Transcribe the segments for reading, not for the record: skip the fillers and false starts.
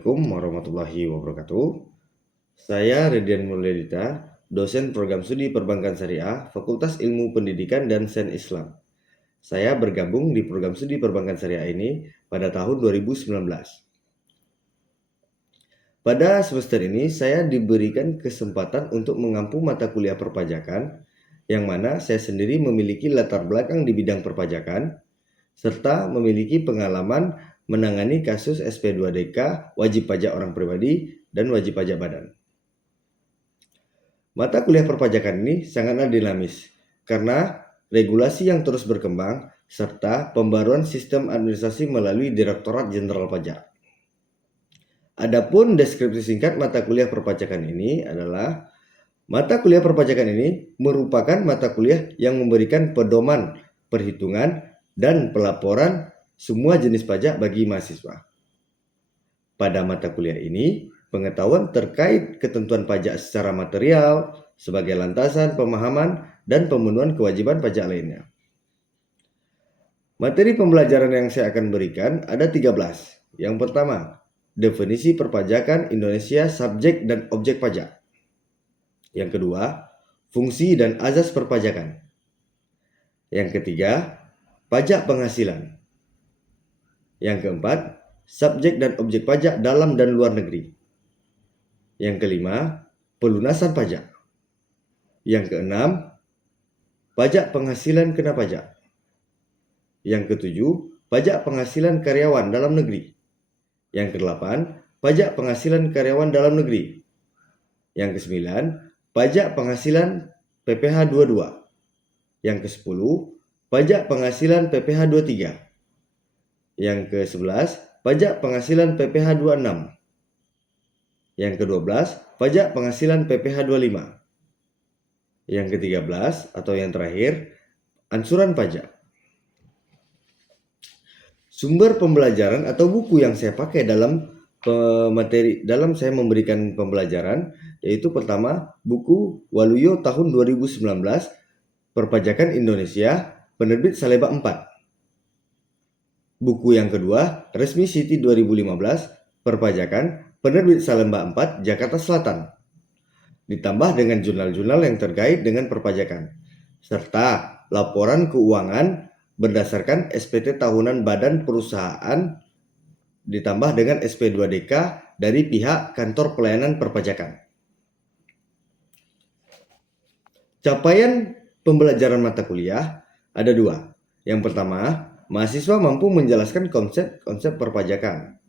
Assalamualaikum warahmatullahi wabarakatuh. Saya Redian Mulyadita, dosen program studi Perbankan Syariah, Fakultas Ilmu Pendidikan dan Sains Islam. Saya bergabung di program studi Perbankan Syariah ini pada tahun 2019. Pada semester ini saya diberikan kesempatan untuk mengampu mata kuliah perpajakan, yang mana saya sendiri memiliki latar belakang di bidang perpajakan, serta memiliki pengalaman menangani kasus SP2DK, wajib pajak orang pribadi, dan wajib pajak badan. Mata kuliah perpajakan ini sangatlah dinamis karena regulasi yang terus berkembang serta pembaruan sistem administrasi melalui Direktorat Jenderal Pajak. Adapun deskripsi singkat mata kuliah perpajakan ini adalah mata kuliah perpajakan ini merupakan mata kuliah yang memberikan pedoman perhitungan dan pelaporan semua jenis pajak bagi mahasiswa. Pada mata kuliah ini, pengetahuan terkait ketentuan pajak secara material sebagai landasan pemahaman dan pemenuhan kewajiban pajak lainnya. Materi pembelajaran yang saya akan berikan ada 13. Yang pertama, definisi perpajakan Indonesia subjek dan objek pajak. Yang kedua, fungsi dan azas perpajakan. Yang ketiga, pajak penghasilan. Yang keempat, subjek dan objek pajak dalam dan luar negeri. Yang kelima, pelunasan pajak. Yang keenam, pajak penghasilan kena pajak. Yang ketujuh, pajak penghasilan karyawan dalam negeri. Yang kedelapan, pajak penghasilan karyawan dalam negeri. Yang kesembilan, pajak penghasilan PPh 22. Yang kesepuluh, pajak penghasilan PPh 23. Yang ke-11, pajak penghasilan PPh 26. Yang ke-12, pajak penghasilan PPh 25. Yang ke-13 atau yang terakhir, ansuran pajak. Sumber pembelajaran atau buku yang saya pakai dalam saya memberikan pembelajaran yaitu pertama, buku Waluyo tahun 2019, Perpajakan Indonesia, penerbit Saleba 4. Buku yang kedua, Resmi City 2015, Perpajakan, penerbit Salemba 4, Jakarta Selatan. Ditambah dengan jurnal-jurnal yang terkait dengan perpajakan, serta laporan keuangan berdasarkan SPT tahunan badan perusahaan, ditambah dengan SP2DK dari pihak kantor pelayanan perpajakan. Capaian pembelajaran mata kuliah ada 2. Yang pertama, mahasiswa mampu menjelaskan konsep perpajakan.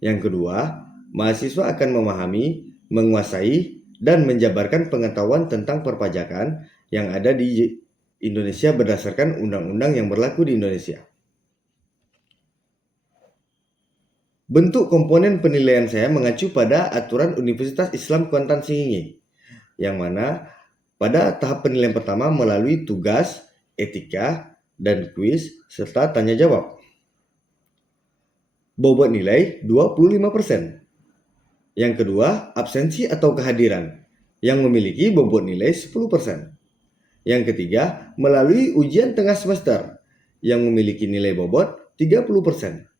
Yang kedua, mahasiswa akan memahami, menguasai, dan menjabarkan pengetahuan tentang perpajakan yang ada di Indonesia berdasarkan undang-undang yang berlaku di Indonesia. Bentuk komponen penilaian saya mengacu pada aturan Universitas Islam Kuantan Singingi, yang mana pada tahap penilaian pertama melalui tugas, etika, dan kuis, serta tanya jawab. Bobot nilai 25%. Yang kedua, absensi atau kehadiran, yang memiliki bobot nilai 10%. Yang ketiga, melalui ujian tengah semester, yang memiliki nilai bobot 30%.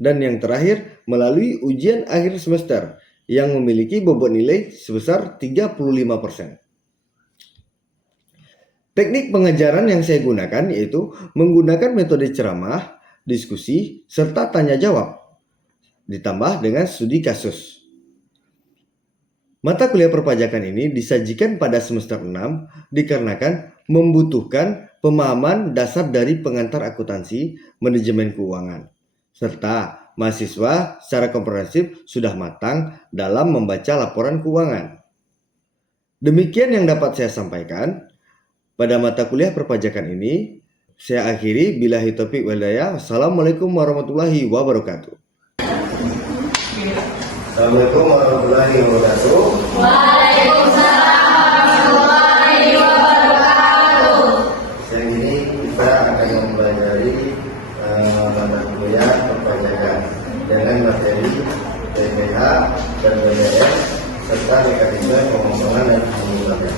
Dan yang terakhir, melalui ujian akhir semester, yang memiliki bobot nilai sebesar 35%. Teknik pengajaran yang saya gunakan yaitu menggunakan metode ceramah, diskusi, serta tanya jawab, ditambah dengan studi kasus. Mata kuliah perpajakan ini disajikan pada semester 6 dikarenakan membutuhkan pemahaman dasar dari pengantar akuntansi, manajemen keuangan, serta mahasiswa secara komprehensif sudah matang dalam membaca laporan keuangan. Demikian yang dapat saya sampaikan pada mata kuliah perpajakan ini. Saya akhiri, billahi taufiq wal hidayah. Assalamualaikum warahmatullahi wabarakatuh. Assalamualaikum warahmatullahi wabarakatuh. Waalaikumsalam warahmatullahi wabarakatuh. Siang ini kita akan mempelajari mata kuliah perpajakan dengan materi PPh dan BBM serta mekanisme pemotongan dan pengumpulan.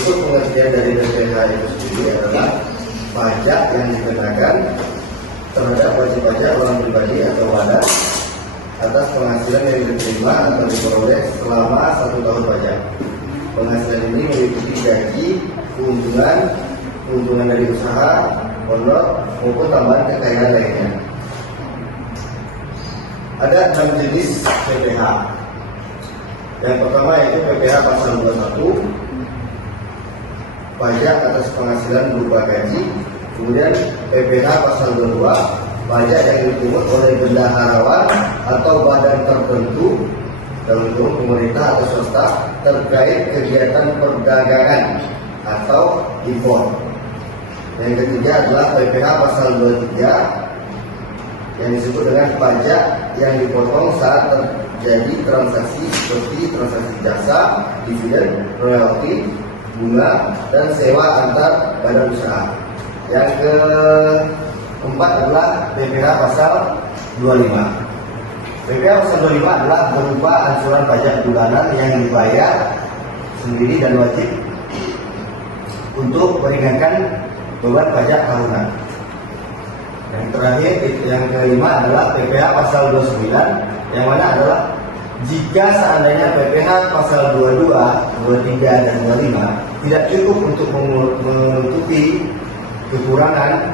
Untuk pengertian dari PPh itu sendiri adalah pajak yang dikenakan terhadap wajib pajak orang pribadi atau wadah atas penghasilan yang diterima atau diperoleh selama 1 tahun pajak. Penghasilan ini meliputi gaji, keuntungan dari usaha, pondok maupun tambahan kekayaan lainnya. Ada 6 jenis PPh. Yang pertama yaitu PPh pasal 21, pajak atas penghasilan berupa gaji. Kemudian PPh pasal 22, pajak yang dipungut oleh bendaharawan atau badan tertentu dalam bentuk pemerintah atau swasta terkait kegiatan perdagangan atau impor. Yang ketiga adalah PPh pasal 23 yang disebut dengan pajak yang dipotong saat terjadi transaksi seperti transaksi jasa, dividen, royalti, bunga, dan sewa antar badan usaha. Yang keempat adalah PPh pasal 25. PPh pasal 25 adalah berupa ansuran pajak bulanan yang dibayar sendiri dan wajib untuk meringankan beban pajak tahunan. Yang terakhir, yang kelima adalah PPh pasal 29, yang mana adalah jika seandainya PPh pasal 22, 23, dan 25 tidak cukup untuk menutupi kekurangan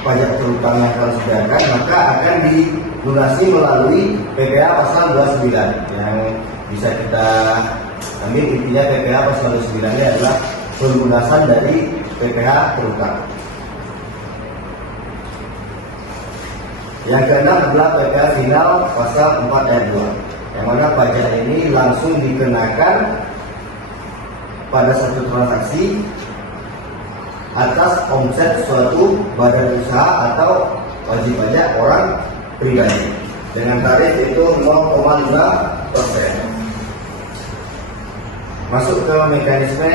pajak terutama yang harus dibayarkan, maka akan dilunasi melalui PPh pasal 29 yang bisa kita ambil. Intinya PPh pasal 29 ini adalah pelunasan dari PPh terutama. Yang keenam adalah PPh final pasal 4 ayat 2, yang mana pajak ini langsung dikenakan pada satu transaksi atas omset suatu badan usaha atau wajib pajak orang pribadi dengan tarif itu 0,5%. Masuk ke mekanisme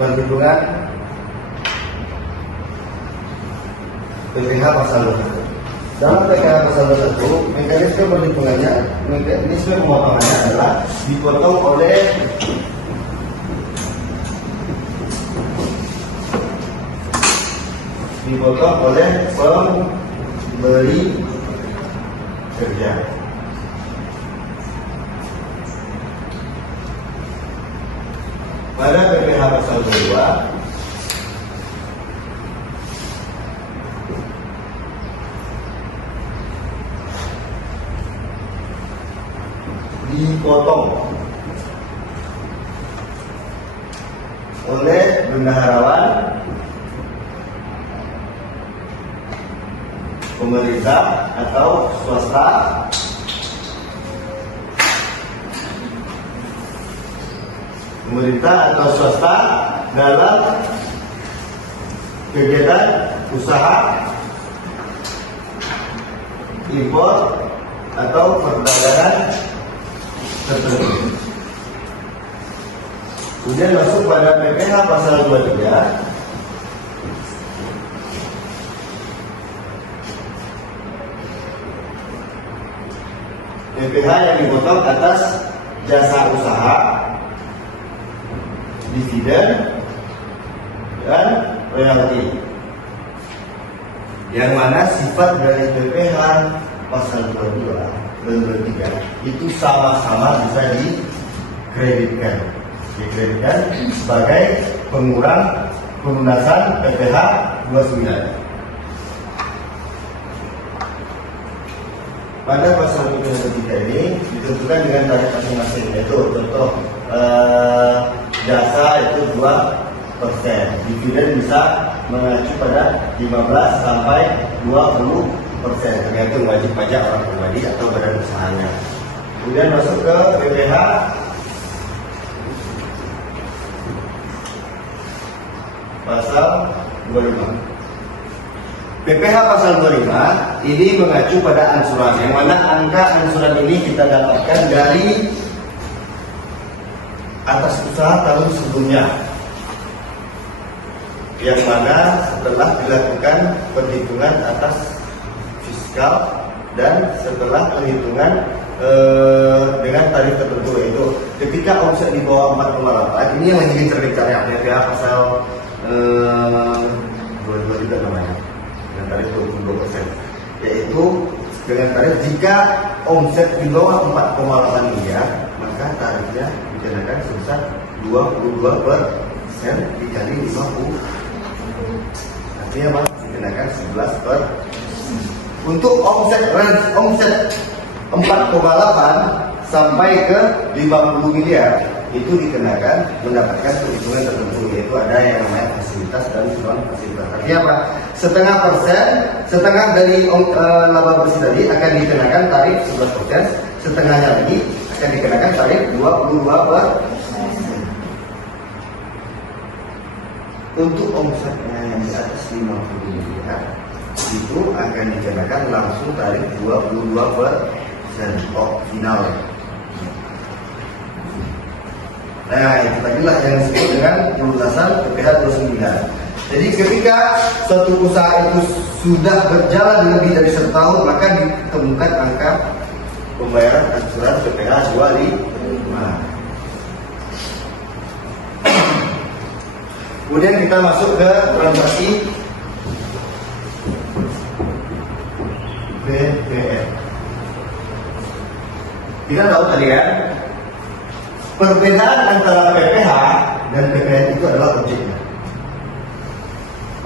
perhitungan PPh pasal 21. Dalam PPh pasal 21, mekanisme perhitungannya, mekanisme pemotongannya adalah dipotong oleh pemberi kerja. Pada PPh pasal 22 dipotong oleh bendaharawan, pemerintah atau swasta dalam kegiatan usaha impor atau perdagangan tertentu. Kemudian masuk pada PPh pasal 23. PPh yang dipotong atas jasa usaha, dividen, dan royalti. Yang mana sifat dari PPh pasal 22 dan 23 itu sama-sama bisa dikreditkan sebagai pengurang pelunasan PPh 29. Pada pasal 23 ini ditentukan dengan tarif masing-masing, yaitu contoh jasa itu 2%, dividen bisa mengacu pada 15 sampai 20%, tergantung wajib pajak orang pribadi atau badan usahanya. Kemudian masuk ke PPh pasal 25. PPh pasal 25 ini mengacu pada ansuran, yang mana angka ansuran ini kita dapatkan dari atas usaha tahun sebelumnya, yang mana setelah dilakukan perhitungan atas fiskal dan setelah perhitungan dengan tarif tertentu, yaitu ketika omset di bawah 4,8, ini yang lagi dicari-cari PPh pasal 25 juga namanya, dengan tarif 22%, yaitu dengan tarif jika omset di bawah 4,8 miliar, maka tarifnya dikenakan sebesar 22% dikali 50. Artinya apa? Dikenakan 11%. Untuk omset 4,8 sampai ke 50 miliar itu dikenakan mendapatkan keuntungan tertentu, yaitu ada yang namanya fasilitas dan non fasilitas. Artinya apa? Setengah dari laba bersih tadi akan dikenakan tarif 11%, setengahnya lagi akan dikenakan tarif 22%. Untuk omsetnya yang di atas 50 miliar itu akan dikenakan langsung tarif 22% final. Nah, itu tadilah yang disebut dengan pelunasan PPh 29. Jadi ketika suatu usaha itu sudah berjalan lebih dari setahun, maka ditemukan angka pembayaran angsuran PPh 25. Kemudian kita masuk ke transaksi BPN. Kita tahu tadi kan, perbedaan antara PPh dan PPN itu adalah objeknya.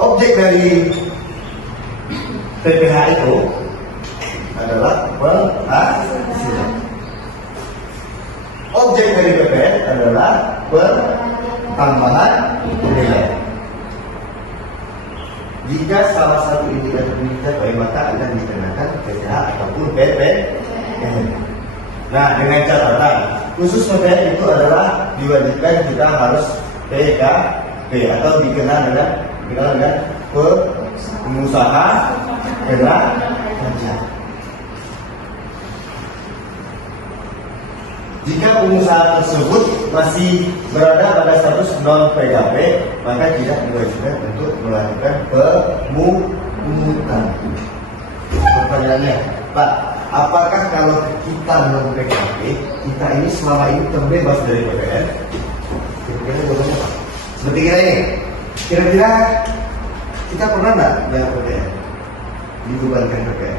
Objek dari PPh itu adalah penghasilan. Objek dari PPN adalah tambahan nilai. Jika salah satu ini tidak tercapai, maka akan dikenakan PPh ataupun PPN. Nah, dengan catatan khusus PPN itu adalah diwajibkan kita harus PKP atau dikenal dengan pengusaha kena pajak. Jika pengusaha tersebut masih berada pada status non PKP, maka tidak diwajibkan untuk melakukan pemungutan. Pertanyaannya, Pak, apakah kalau kita non PKP, kita ini selama ini terbebas dari PPN? Kira-kira bagaimana, Pak? Seperti kita ini, kira-kira kita pernah nggak bayar PPN? Dibebankan PPN?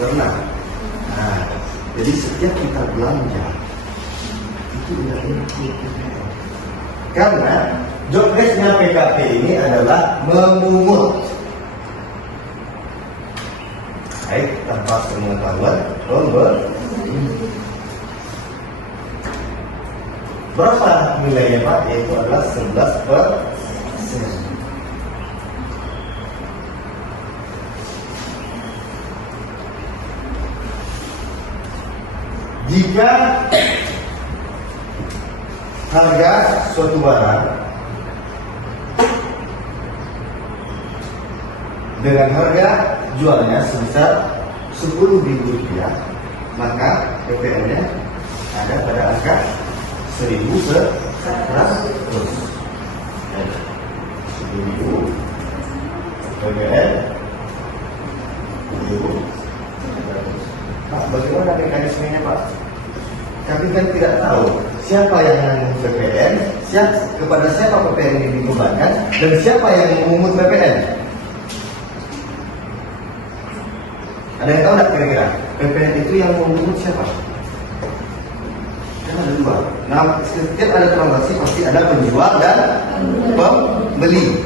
Pernah. Nah, jadi setiap kita belanja itu udah include PPN. Karena job desk-nya PKP ini adalah memungut. Baik, tanpa pengetahuan berapa nilainya, Pak? Yaitu adalah 11%. Jika harga suatu barang dengan harga jualnya sebesar Rp10.000, maka PPN-nya ada pada angka 1.100. 1.000 PPN 1.100. Pak, bagaimana mekanismenya, Pak? Kami kan tidak tahu siapa yang menanggung PPN, kepada siapa PPN ini dibebankan, dan siapa yang memungut PPN. Ada yang tahu tidak kira-kira? PPN itu yang memungut siapa? Kan ada dua. Nah, setiap ada transaksi pasti ada penjual dan pembeli.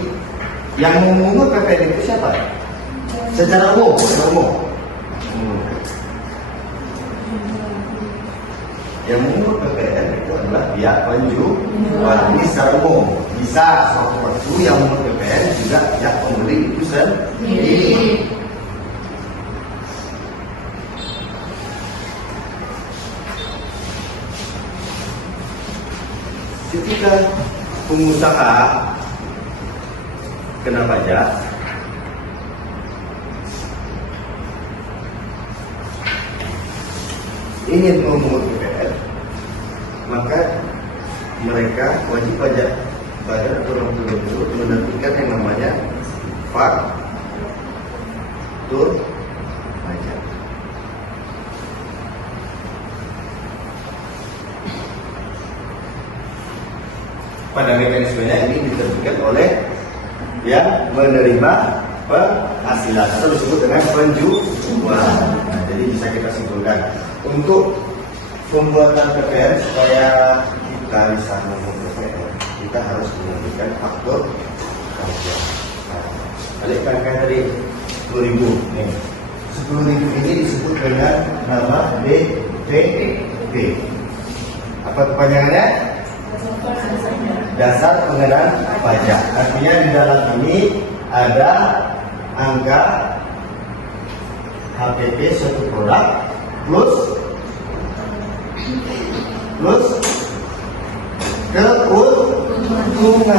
Yang memungut PPN itu siapa? Secara umum. Yang memungut PPN itu adalah pihak penjual. Ini secara umum. Bisa suatu waktu yang memungut PPN juga pihak pembeli itu sendiri. Ketika pengusaha kena pajak, ingin memungut PPN, maka mereka wajib pajak badan atau orang tersebut menerbitkan yang namanya faktur pajak. Pada mekanismenya ini diterbitkan oleh yang menerima penghasilan atau disebut dengan penjual. Nah, jadi bisa kita simpulkan untuk pembuatan PPN supaya kita bisa membuat PPN, kita harus menunjukkan faktor kerja. Balik kan tadi 10.000 nih. 10.000 ini disebut dengan nama DPP. Apa kepanjangannya? Dasar pengenaan pajak. Artinya di dalam ini ada angka HPP suatu produk plus keuntungan.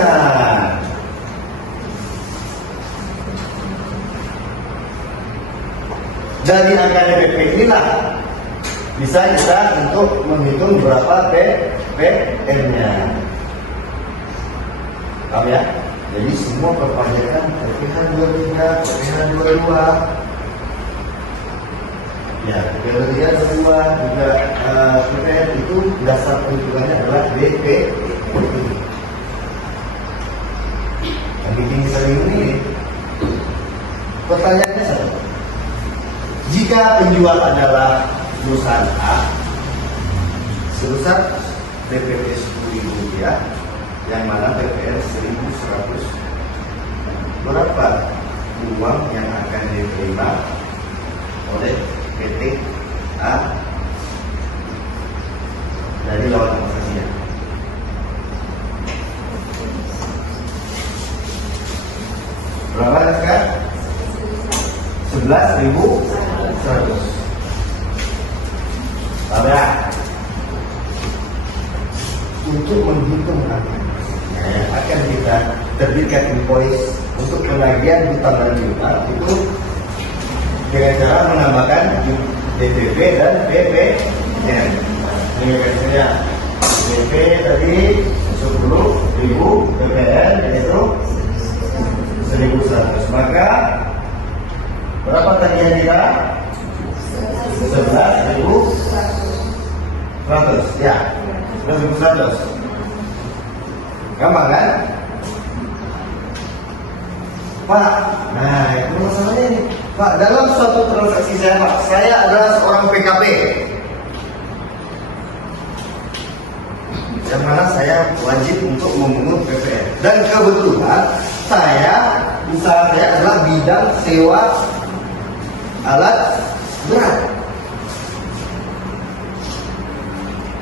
Dari angka DPP inilah bisa kita untuk menghitung berapa PPN-nya. Paham ya? Jadi semua perpajakan PPh 23, PPh 22, ya PPh 22 juga PPN itu dasar perhitungannya adalah DPP. Yang bikin kita bingung ini, pertanyaannya satu. Jika penjual adalah perusahaan A sebesar DPP 10.000 rupiah, yang mana PPN 1.100, berapa uang yang akan diterima oleh PT A dari lawan transaksinya? Berapa kan? 11.100. Pada untuk menghitung angka yang akan kita terbitkan invoice untuk penagihan hutang dan piutang itu dengan cara menambahkan DPP dan PPN. Ini saya DP tadi 10.000, PPN itu 1.100. Maka berapa tagihan kita? 11.100. Ya, 11.100. Gampang kan? Pak, nah itu masalahnya ini. Pak, dalam suatu transaksi saya, Pak, saya adalah seorang PKP, yang mana saya wajib untuk memungut PPN. Dan kebetulan usaha saya adalah bidang sewa alat berat.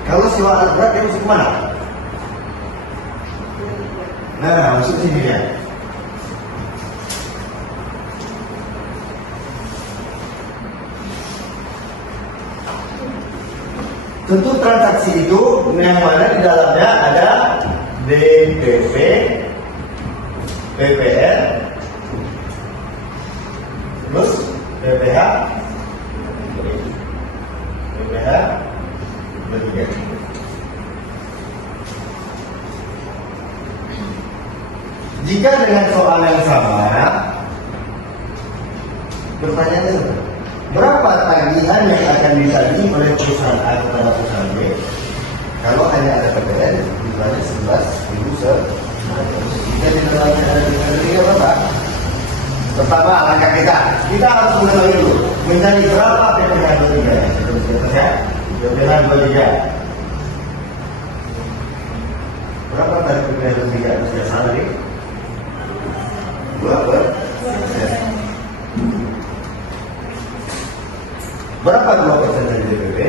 Kalau sewa alat berat dia masuk kemana? Nah, masuk sini dia. Tentu transaksi itu yang mana di dalamnya ada DPP, PPN, plus PPh, bertiga. Jika dengan soal yang sama, pertanyaannya berapa tagihan yang akan ditagih oleh perusahaan A kepada perusahaan B? Kalau hanya ada PPN, jumlahnya 11.100. Jika di dalamnya ada tiga berapa? Pertama, langkah kita harus mengetahui dulu menjadi berapa PPh 23 ya? PPh 23. Berapa tadi PPh 23 itu sudah salah nih? 2%. Berapa 2% dari DPP?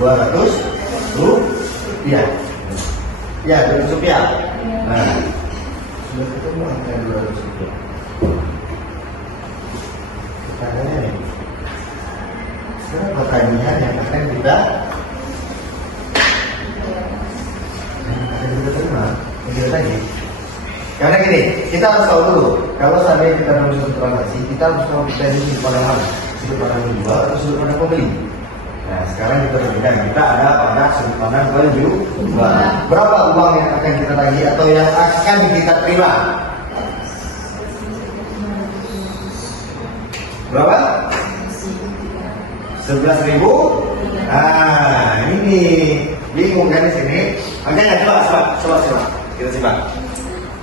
200 rupiah. Ya, 200 rupiah. Nah, sudah ketemu angka 200 rupiah. Pertanyaannya nih, berapa tagihan yang akan kita terima? Kita tagih. Karena gini, kita harus tahu dulu, kalau seandainya kita dalam suatu transaksi, kita harus tahu kita ini sudut pandang mana, sudut pandang penjual atau sudut pandang pembeli. Nah, sekarang kita berbeda, kita ada pada sudut pandang penjual. Berapa uang yang akan kita tagih atau yang akan kita terima? Berapa? 11.000. Nah, ini Bingung kan di sini? Makanya coba kita simak.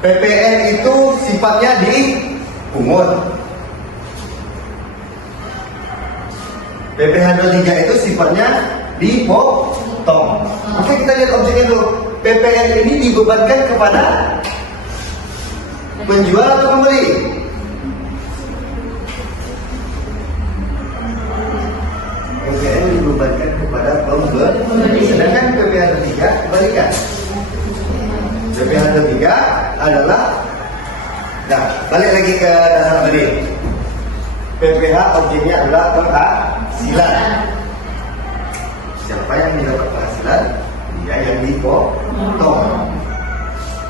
PPN itu sifatnya dipungut. PPh 23 itu sifatnya dipotong. Oke, kita lihat objeknya dulu. PPN ini dibebankan kepada penjual atau pembeli? PPN dibebankan kepada pembeli. Sedangkan PPh 23 kebalikan. PPh 23 adalah, nah balik lagi ke dasar tadi. PPh objeknya adalah penghasilan. Siapa yang mendapat penghasilan? Dia yang dipotong.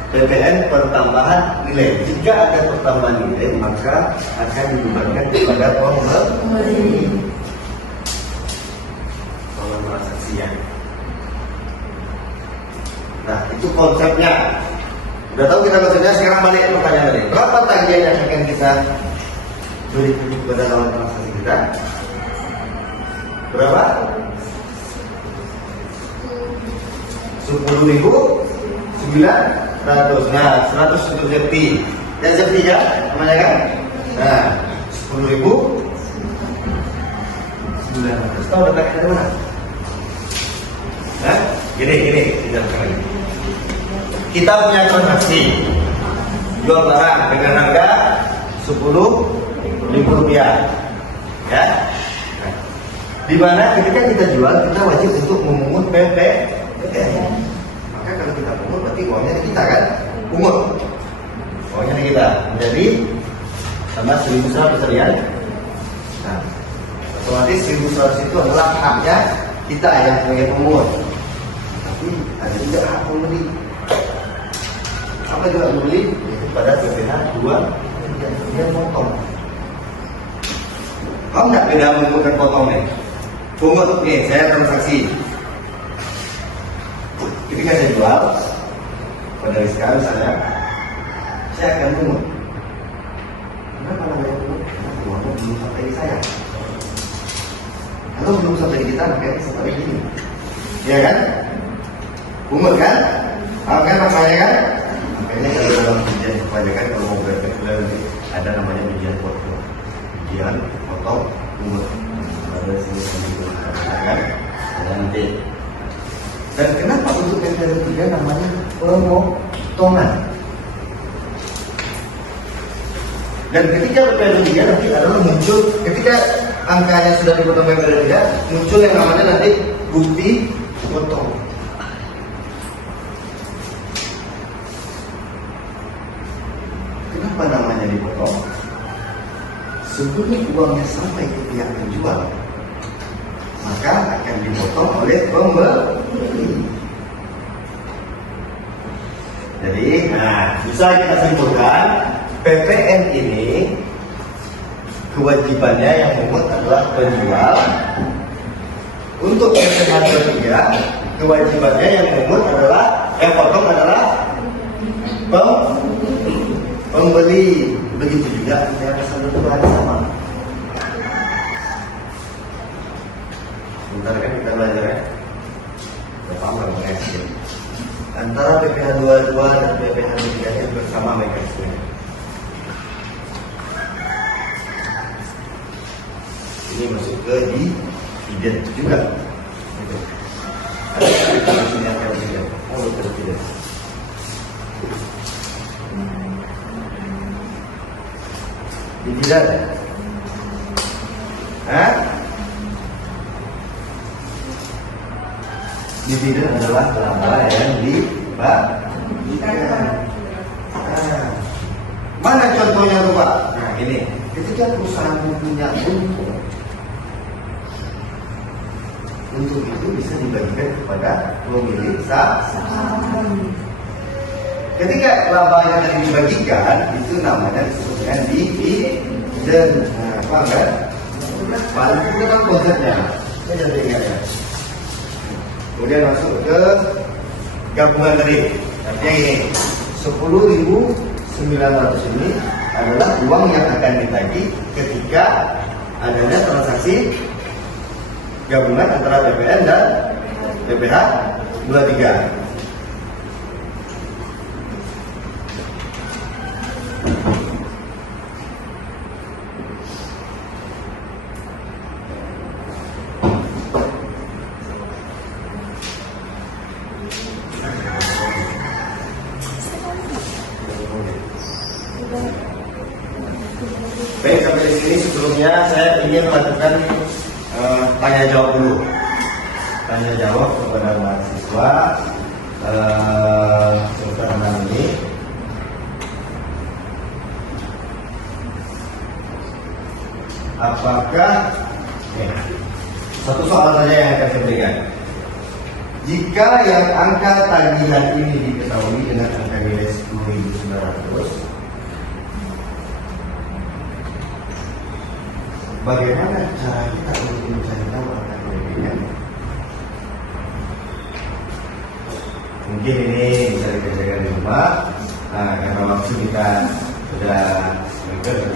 PPN pertambahan nilai. Jika ada pertambahan nilai, maka akan dibebankan kepada pembeli. Kalau transaksian. Nah, itu konsepnya. Udah tahu kita konsepnya, sekarang balik pertanyaan tadi. Berapa tagihan yang akan kita berikan kepada lawan transaksi kita? Berapa? 10.900. Nah, 100 untuk safety. Dan safety kan namanya kan? Nah, 10.900. Tahu letaknya dari mana? Nah, gini, kita punya transaksi jual barang dengan harga 10.000 rupiah, ya. Nah, di mana ketika kita jual, kita wajib untuk memungut PPN. Maka kalau kita pungut, berarti uangnya di kita kan? Pungut. Uangnya di kita. Jadi tambah 1.100 sekian. Nah, otomatis 1.100 itu adalah haknya kita yang sebagai pemungut. Tapi ada juga hak pembeli. Apa juga pembeli? Yaitu pada PPh 2 dia potong. Kamu nggak beda mengut dan potong nih? Pungut nih, saya transaksi. Ketika saya jual pada Rizka misalnya, saya akan pungut. Kenapa namanya pungut? Karena uangnya belum sampai di saya. Kalau belum sampai di kita, makanya sampai gini. Iya kan? Pungut kan? Kan makanya kan? Makanya kalau dalam ujian kebanyakan kalau mau berpikir ada namanya ujian potong. Ujian potong pungut. Ada sini kan? Ada nanti. Dan kenapa untuk PPh 23 namanya pemotongan? Dan ketika PPh 23 nanti adalah muncul, ketika angkanya sudah dipotong PPh 23, muncul yang namanya nanti bukti potong. Kenapa namanya dipotong? Sebelum uangnya sampai ke pihak penjual, maka akan dipotong oleh pembeli. Jadi, bisa kita simpulkan PPN ini kewajibannya yang memungut adalah penjual. Untuk PPh 23 kewajibannya yang memungut adalah potong adalah pembeli. Begitu juga yang satu sama. Sebentar kan kita belajar ya. Kita paham nggak mekanisme? Antara PPh 22 dan PPh 23 nya bersama mekanisme. Ini masuk ke dividen juga. Gitu. Ada mekanisme yang dividen. Oh, dividen. Dividen. Dividen adalah laba yang dibagikan. Mana contohnya tuh Pak? Nah ini, ketika perusahaan punya untung itu bisa dibagikan kepada pemilik saham. Ketika laba yang tadi dibagikan, itu namanya disebut dengan dividen. Nah, paham kan? Paling itu kan konsepnya. Saya jadi ingat ya. Kemudian masuk ke gabungan tadi. Artinya ini 10.900 ini adalah uang yang akan ditagih ketika adanya transaksi gabungan antara PPN dan PPh 23. Baik, sampai di sini sebelumnya saya ingin melakukan tanya jawab dulu. Tanya jawab kepada mahasiswa semester 6 ini. Apakah satu soal saja yang akan saya berikan. Jika yang angka tagihan ini diketahui dengan angka nilai 10.900, bagaimana cara kita untuk mencari tahu angka nilainya? Mungkin ini bisa dikerjakan di rumah. Nah, karena waktu kita sudah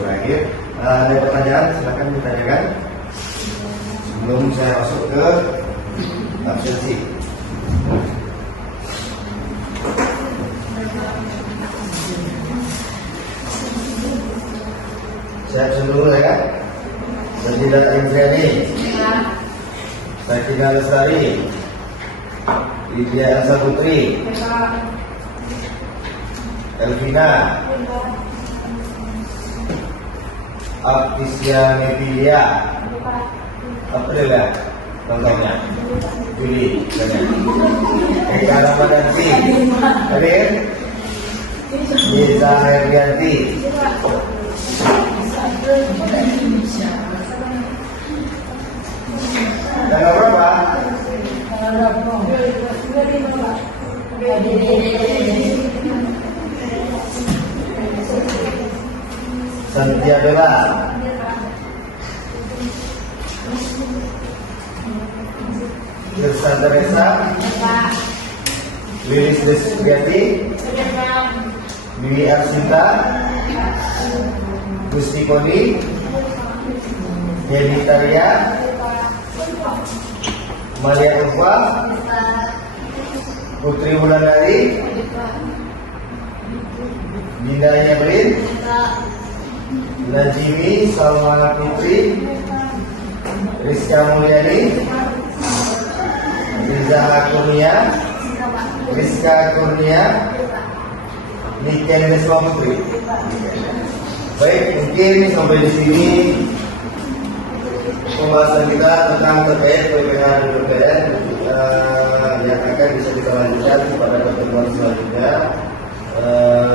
berakhir. Ada pertanyaan, silakan ditanyakan sebelum saya masuk ke absensi. Saya absen dulu ya kan? Sajidat Indriani, Sakina Lestari, Lydia Elsa Putri, Elvina, Aptisia Mepilia, April ya, contohnya, Juli, Eka Ramadanti, Hadir, Mirza Herdianti, tanggal berapa? Santia Bella, Tirsa Teresa, Lilis Desviati, Bibi Arsinta, Gusti Kodi, Yedi Taria, Maria Urfa, Putri Wulandari, Dinda Nyabrin, Najimi Salma Putri, Rizka Mulyani, Rizka Kurnia, Niken Desma Putri. Baik, mungkin sampai di sini pembahasan kita tentang terkait PPH dan PPN yang akan bisa kita lanjutkan pada pertemuan selanjutnya.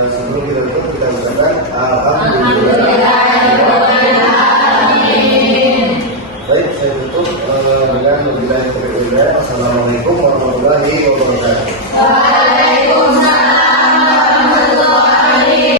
Sebelum kita tutup, kita ucapkan alhamdulillah. Baik, saya tutup dengan wabillahi taufiq wal hidayah. Assalamualaikum warahmatullahi wabarakatuh.